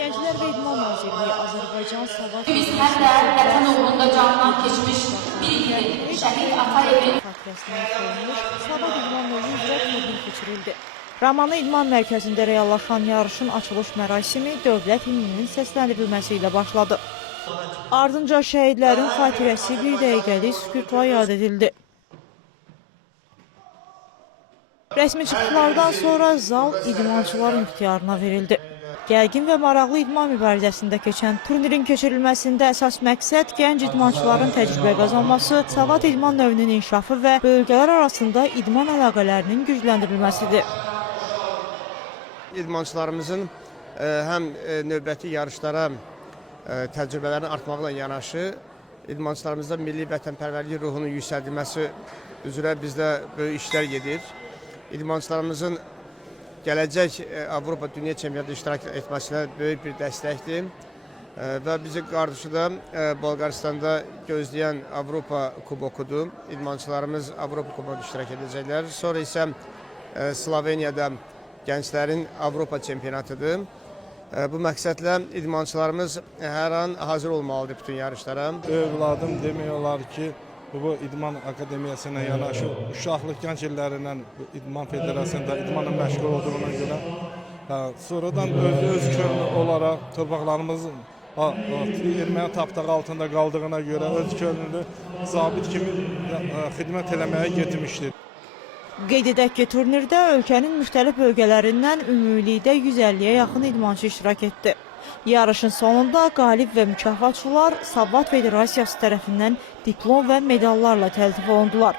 Gənclər və İdman Nazirliyi Azərbaycan Savad Biz həm də vətən uğrunda canından keçmiş bir igid Şəhid Atayevin xatirəsinə qoyulmuş Savad İdman növü üzrə turnir keçirildi. Ramanı İdman Mərkəzində reallaşan yarışın açılış mərasimi dövlət himninin səsləndirilməsi ilə başladı. Ardınca şəhidlərin xatirəsi bir dəqiqəlik sükutla yad edildi. Rəsmi çıxışlardan sonra zal idmançıların ixtiyarına verildi. Gərgin və maraqlı idman mübarizəsində keçən turnirin keçirilməsində əsas məqsəd gənc idmançıların təcrübə qazanması, Savad idman növünün inkişafı və bölgələr arasında idman əlaqələrinin gücləndirilməsidir. İdmançılarımızın həm növbəti yarışlara təcrübələrini artmaqla yanaşı, idmançılarımızda milli vətənpərvərlik ruhunun yüksəldilməsi üzrə bizdə böyük işlər gedir. İdmançılarımızın gələcək Avropa Dünya Çempionatı iştirak etməsinə böyük bir dəstəkdir və bizi qarşıda Bolqaristanda gözləyən Avropa Kubokudur. İdmançılarımız Avropa Kubokunda iştirak edəcəklər. Sonra isə Sloveniyada gənclərin Avropa Çempionatıdır. Bu məqsədlə idmançılarımız hər an hazır olmalıdır bütün yarışlara. Övladım demək olar ki, bu İdman Akademiyasına yanaşı uşaqlıq gənc illərindən İdman Federasiyasında idmanla məşğul olduğuna görə sonradan öz könlü olaraq torpaqlarımızın erməni tapdağı altında qaldığına görə öz könlünü zabit kimi xidmət eləməyə getmişdir. Qeyd edək ki, turnirdə ölkənin müxtəlif bölgələrindən ümumilikdə 150-yə yaxın idmançı iştirak etdi. Yarışın sonunda qalib və mükafatçılar Savad Federasiyası tərəfindən diplom və medallarla təltif olundular.